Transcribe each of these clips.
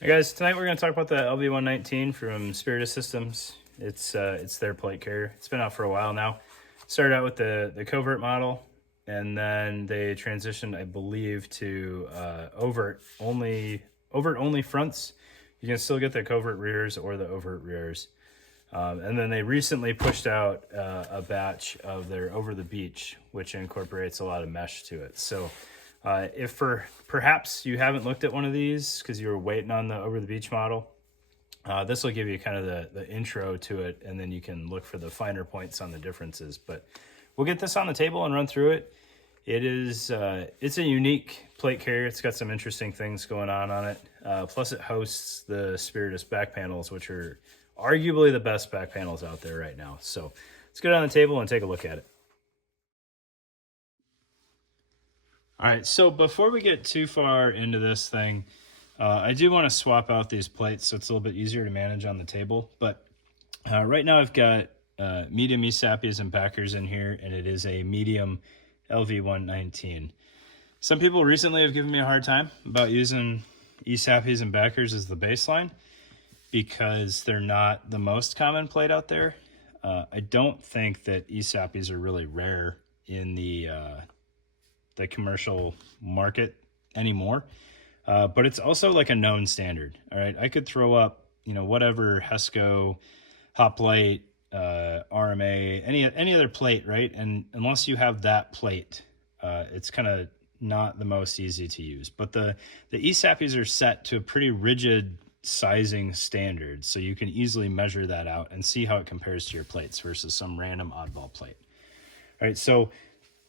Hey guys, tonight we're going to talk about the LV-119 from Spiritus Systems. It's their plate carrier. It's been out for a while now. Started out with the covert model, and then they transitioned, I believe, to overt only fronts. You can still get the covert rears or the overt rears. And then they recently pushed out a batch of their over the beach, which incorporates a lot of mesh to it. So if perhaps you haven't looked at one of these because you were waiting on the over the beach model, this will give you kind of the intro to it, and then you can look for the finer points on the differences. But we'll get this on the table and run through it. It's a unique plate carrier. It's got some interesting things going on it. Plus it hosts the Spiritus back panels, which are arguably the best back panels out there right now. So let's get it on the table and take a look at it. All right, so before we get too far into this thing, I do want to swap out these plates so it's a little bit easier to manage on the table. But right now I've got medium ESAPIs and backers in here, and it is a medium LV-119. Some people recently have given me a hard time about using ESAPIs and backers as the baseline because they're not the most common plate out there. I don't think that ESAPIs are really rare in the commercial market anymore, but it's also like a known standard. All right, I could throw up, whatever Hesco, Hoplite, RMA, any other plate, right? And unless you have that plate, it's kind of not the most easy to use. But the ESAPIs are set to a pretty rigid sizing standard, so you can easily measure that out and see how it compares to your plates versus some random oddball plate. All right, so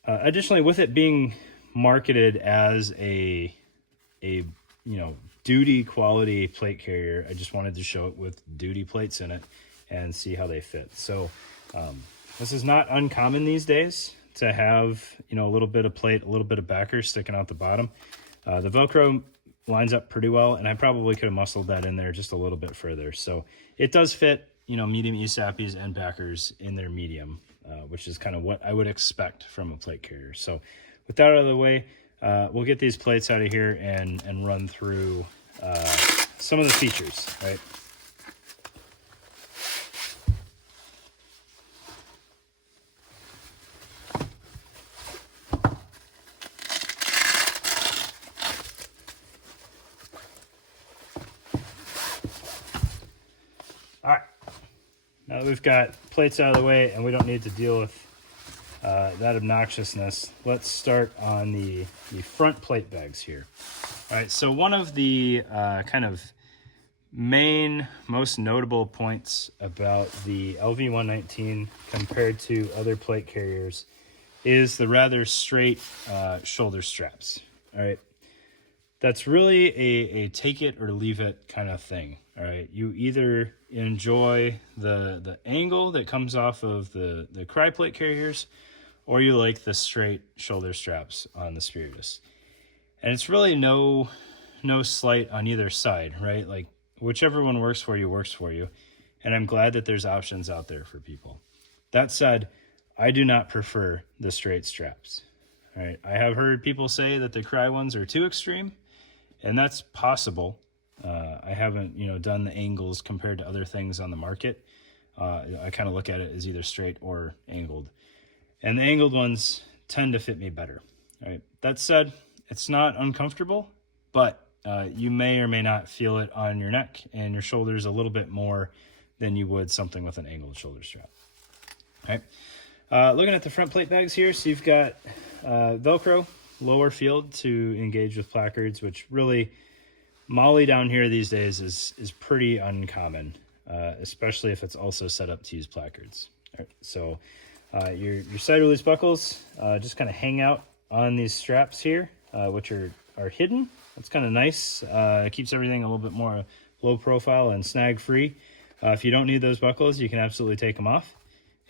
additionally, with it being marketed as a duty quality plate carrier, I just wanted to show it with duty plates in it and see how they fit. So this is not uncommon these days to have a little bit of plate, a little bit of backer sticking out the bottom. The Velcro lines up pretty well, and I probably could have muscled that in there just a little bit further. So it does fit, medium ESAPIs and backers in their medium, which is kind of what I would expect from a plate carrier. So with that out of the way, we'll get these plates out of here and run through some of the features, right? All right, now that we've got plates out of the way and we don't need to deal with that obnoxiousness, let's start on the front plate bags here. All right, so one of the kind of main, most notable points about the LV-119 compared to other plate carriers is the rather straight shoulder straps. All right, that's really a take it or leave it kind of thing. All right, you either enjoy the angle that comes off of the Cry plate carriers, or you like the straight shoulder straps on the Spiritus. And it's really no slight on either side, right? Like whichever one works for you. And I'm glad that there's options out there for people. That said, I do not prefer the straight straps. All right, I have heard people say that the Cry ones are too extreme, and that's possible. I haven't, done the angles compared to other things on the market. I kind of look at it as either straight or angled. And the angled ones tend to fit me better. All right. That said, it's not uncomfortable, but you may or may not feel it on your neck and your shoulders a little bit more than you would something with an angled shoulder strap. All right. Looking at the front plate bags here, so you've got Velcro, lower field to engage with placards, which really, Molly down here these days is pretty uncommon, especially if it's also set up to use placards. All right. So your side release buckles just kind of hang out on these straps here, which are hidden. That's kind of nice. It keeps everything a little bit more low profile and snag free. If you don't need those buckles, you can absolutely take them off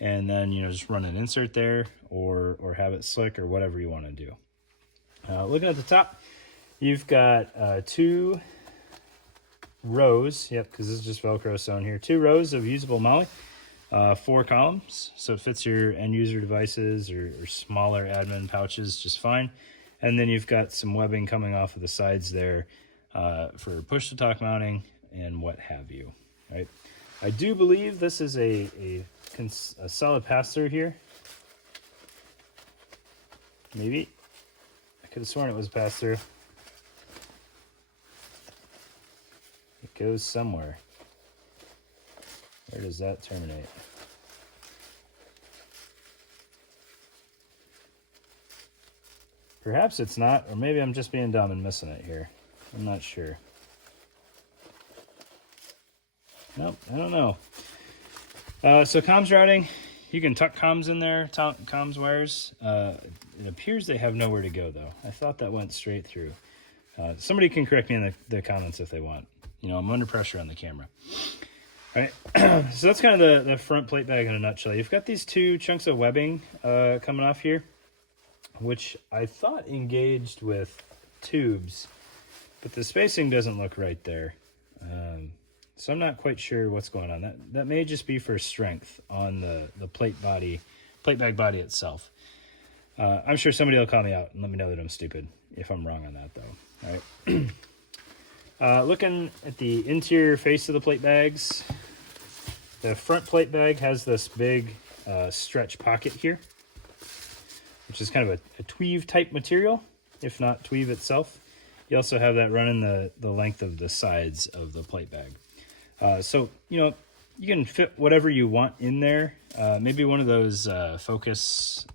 and then just run an insert there or have it slick or whatever you want to do. Looking at the top, you've got 2 rows. Yep, because this is just Velcro sewn here. 2 rows of usable Molly. 4 columns, so it fits your end user devices or smaller admin pouches just fine. And then you've got some webbing coming off of the sides there for push-to-talk mounting and what have you, right? I do believe this is a solid pass-through here. Maybe. I could have sworn it was pass-through. It goes somewhere. Where does that terminate? Perhaps it's not, or maybe I'm just being dumb and missing it here. I'm not sure. Nope, I don't know. So comms routing, you can tuck comms in there, comms wires. It appears they have nowhere to go, though. I thought that went straight through. Somebody can correct me in the comments if they want. You know, I'm under pressure on the camera. All right, so that's kind of the front plate bag in a nutshell. You've got these two chunks of webbing coming off here, which I thought engaged with tubes, but the spacing doesn't look right there. So I'm not quite sure what's going on. That may just be for strength on the plate bag body itself. I'm sure somebody will call me out and let me know that I'm stupid if I'm wrong on that, though. All right. Looking at the interior face of the plate bags, the front plate bag has this big stretch pocket here, which is kind of a tweave type material, if not tweave itself. You also have that running the length of the sides of the plate bag. So, you know, you can fit whatever you want in there. Maybe one of those Focus,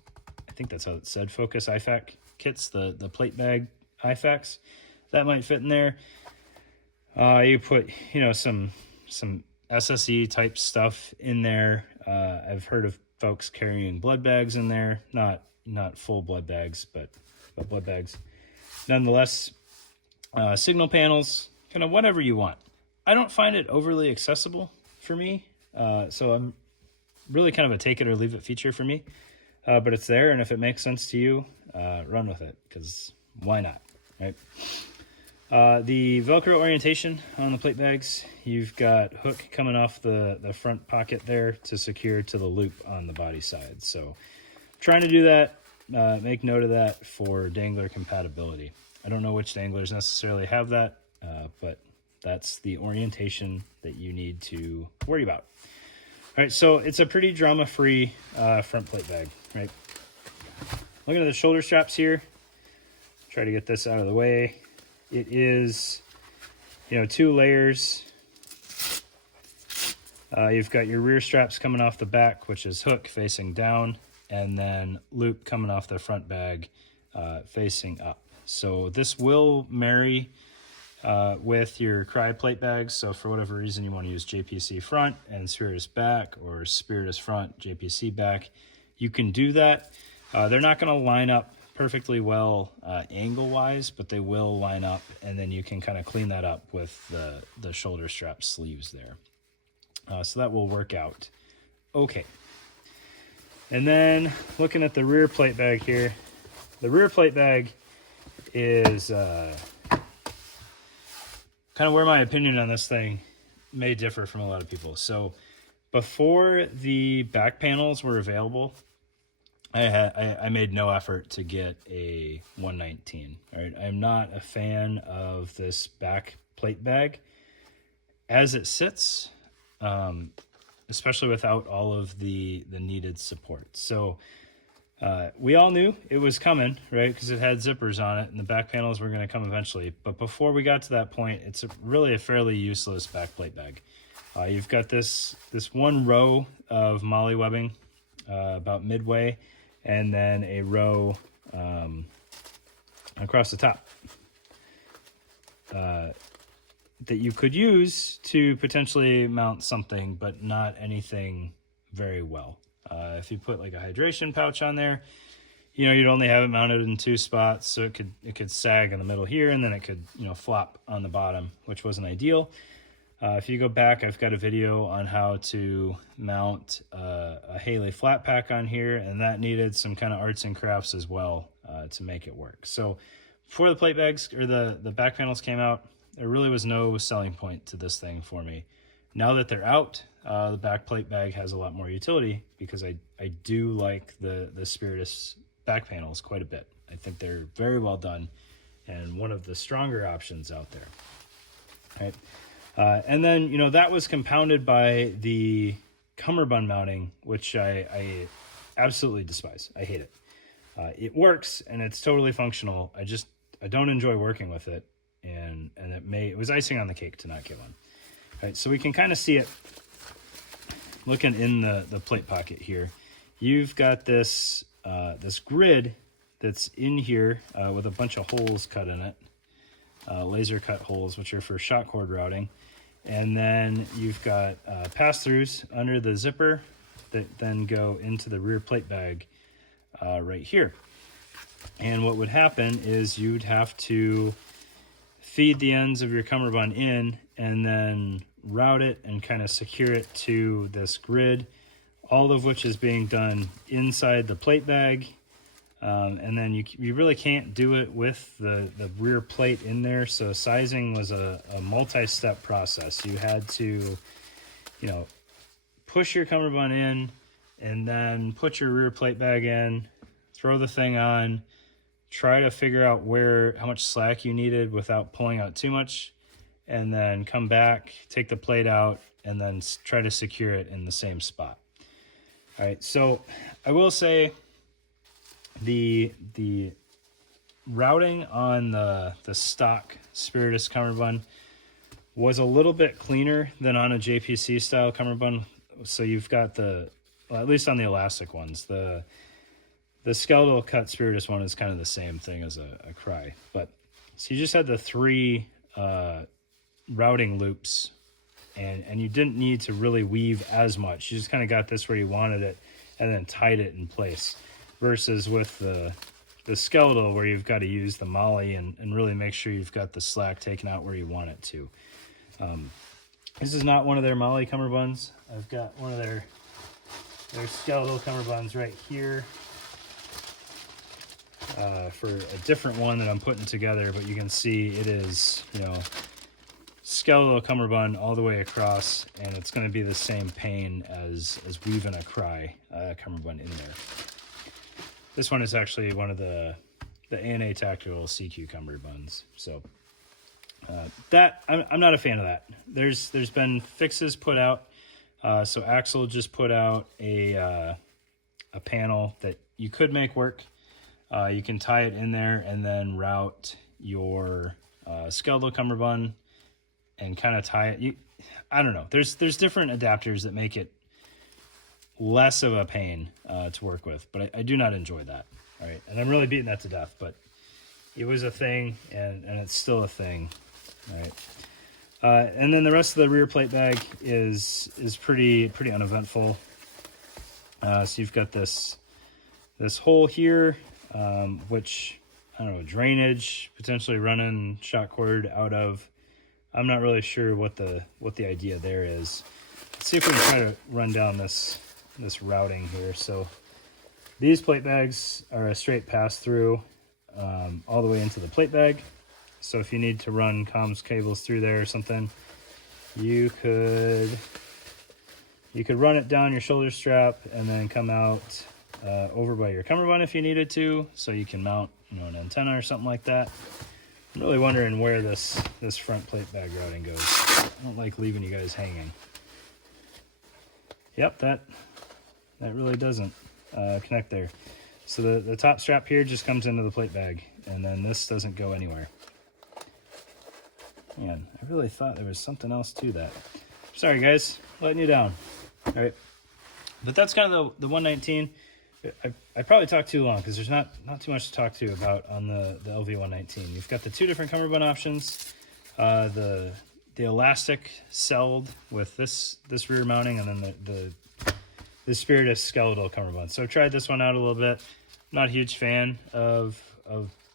I think that's how it said, Focus IFAC kits, the plate bag IFACs. That might fit in there. You put, you know, some SSE type stuff in there. I've heard of folks carrying blood bags in there, not full blood bags, but blood bags. Nonetheless, signal panels, kind of whatever you want. I don't find it overly accessible for me, so I'm really kind of a take it or leave it feature for me. But it's there, and if it makes sense to you, run with it, because why not, right? The Velcro orientation on the plate bags, you've got hook coming off the front pocket there to secure to the loop on the body side. So trying to do that, make note of that for dangler compatibility. I don't know which danglers necessarily have that, but that's the orientation that you need to worry about. All right, so it's a pretty drama-free front plate bag, right? Looking at the shoulder straps here, try to get this out of the way. It is, you know, 2 layers. You've got your rear straps coming off the back, which is hook facing down, and then loop coming off the front bag facing up. So this will marry with your Cry plate bags. So for whatever reason you want to use JPC front and Spiritus back, or Spiritus front, JPC back, you can do that. They're not going to line up perfectly well angle-wise, but they will line up, and then you can kind of clean that up with the shoulder strap sleeves there. So that will work out okay. And then looking at the rear plate bag here, the rear plate bag is kind of where my opinion on this thing may differ from a lot of people. So before the back panels were available, I made no effort to get a 119. All right, I'm not a fan of this back plate bag as it sits, especially without all of the needed support. So we all knew it was coming, right? Because it had zippers on it, and the back panels were going to come eventually. But before we got to that point, it's really a fairly useless back plate bag. You've got this one row of molly webbing about midway, and then a row across the top that you could use to potentially mount something, but not anything very well. If you put like a hydration pouch on there, you know, you'd only have it mounted in 2 spots, so it could sag in the middle here, and then it could, you know, flop on the bottom, which wasn't ideal. If you go back, I've got a video on how to mount a Haley flat pack on here, and that needed some kind of arts and crafts as well to make it work. So before the plate bags or the back panels came out, there really was no selling point to this thing for me. Now that they're out, the back plate bag has a lot more utility, because I do like the Spiritus back panels quite a bit. I think they're very well done, and one of the stronger options out there. Right. And then, you know, that was compounded by the cummerbund mounting, which I absolutely despise. I hate it. It works and it's totally functional. I don't enjoy working with it, and it was icing on the cake to not get one. All right, so we can kind of see it looking in the plate pocket here. You've got this this grid that's in here with a bunch of holes cut in it, laser cut holes, which are for shot cord routing. And then you've got pass-throughs under the zipper that then go into the rear plate bag right here. And what would happen is you'd have to feed the ends of your cummerbund in and then route it and kind of secure it to this grid, all of which is being done inside the plate bag. And then you really can't do it with the rear plate in there. So sizing was a multi-step process. You had to, you know, push your cummerbund in and then put your rear plate bag in, throw the thing on, try to figure out how much slack you needed without pulling out too much, and then come back, take the plate out, and then try to secure it in the same spot. All right, so I will say the routing on the stock Spiritus cummerbund was a little bit cleaner than on a JPC style cummerbund. So you've got at least on the elastic ones, the skeletal cut Spiritus one is kind of the same thing as a Cry. But so you just had the 3 routing loops, and you didn't need to really weave as much. You just kind of got this where you wanted it and then tied it in place. Versus with the skeletal, where you've got to use the molly and really make sure you've got the slack taken out where you want it to. This is not one of their molly cummerbunds. I've got one of their skeletal cummerbunds right here for a different one that I'm putting together, but you can see it is, you know, skeletal cummerbund all the way across, and it's going to be the same pain as weaving a Cry cummerbund in there. This one is actually one of the A&A Tactical CQ cummerbunds. So that I'm not a fan of that. There's been fixes put out. So Axel just put out a panel that you could make work. You can tie it in there and then route your skeletal cummerbund and kind of tie it. I don't know. There's different adapters that make it less of a pain to work with, but I do not enjoy that. All right, and I'm really beating that to death, but it was a thing, and it's still a thing. All right, and then the rest of the rear plate bag is pretty uneventful. So you've got this hole here, which I don't know, drainage, potentially running shot cord out of. I'm not really sure what the idea there is. Let's see if we can try to run down this routing here. So these plate bags are a straight pass through all the way into the plate bag. So if you need to run comms cables through there or something, you could run it down your shoulder strap and then come out over by your cummerbund if you needed to, so you can mount, you know, an antenna or something like that. I'm really wondering where this front plate bag routing goes. I don't like leaving you guys hanging. Yep, that really doesn't connect there. So the top strap here just comes into the plate bag, and then this doesn't go anywhere. Man, I really thought there was something else to that. Sorry guys, letting you down. All right, but that's kind of the 119. I probably talked too long because there's not too much to talk to about on the LV-119. You've got the 2 different cummerbund options, the elastic celled with this rear mounting, and then the Spiritus skeletal cummerbund. So I tried this one out a little bit. Not a huge fan of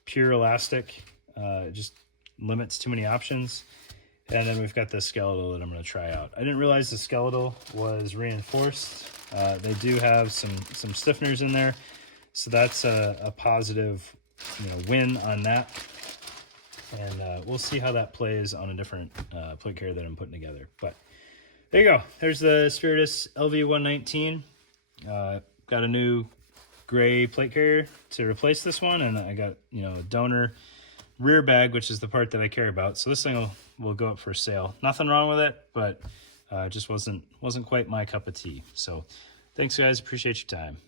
pure elastic. It just limits too many options. And then we've got the skeletal that I'm going to try out. I didn't realize the skeletal was reinforced. They do have some stiffeners in there, so that's a positive, win on that. And we'll see how that plays on a different plate carrier that I'm putting together. But there you go. There's the Spiritus LV-119. Got a new gray plate carrier to replace this one, and I got a donor rear bag, which is the part that I care about. So this thing will go up for sale. Nothing wrong with it, but just wasn't quite my cup of tea. So thanks guys, appreciate your time.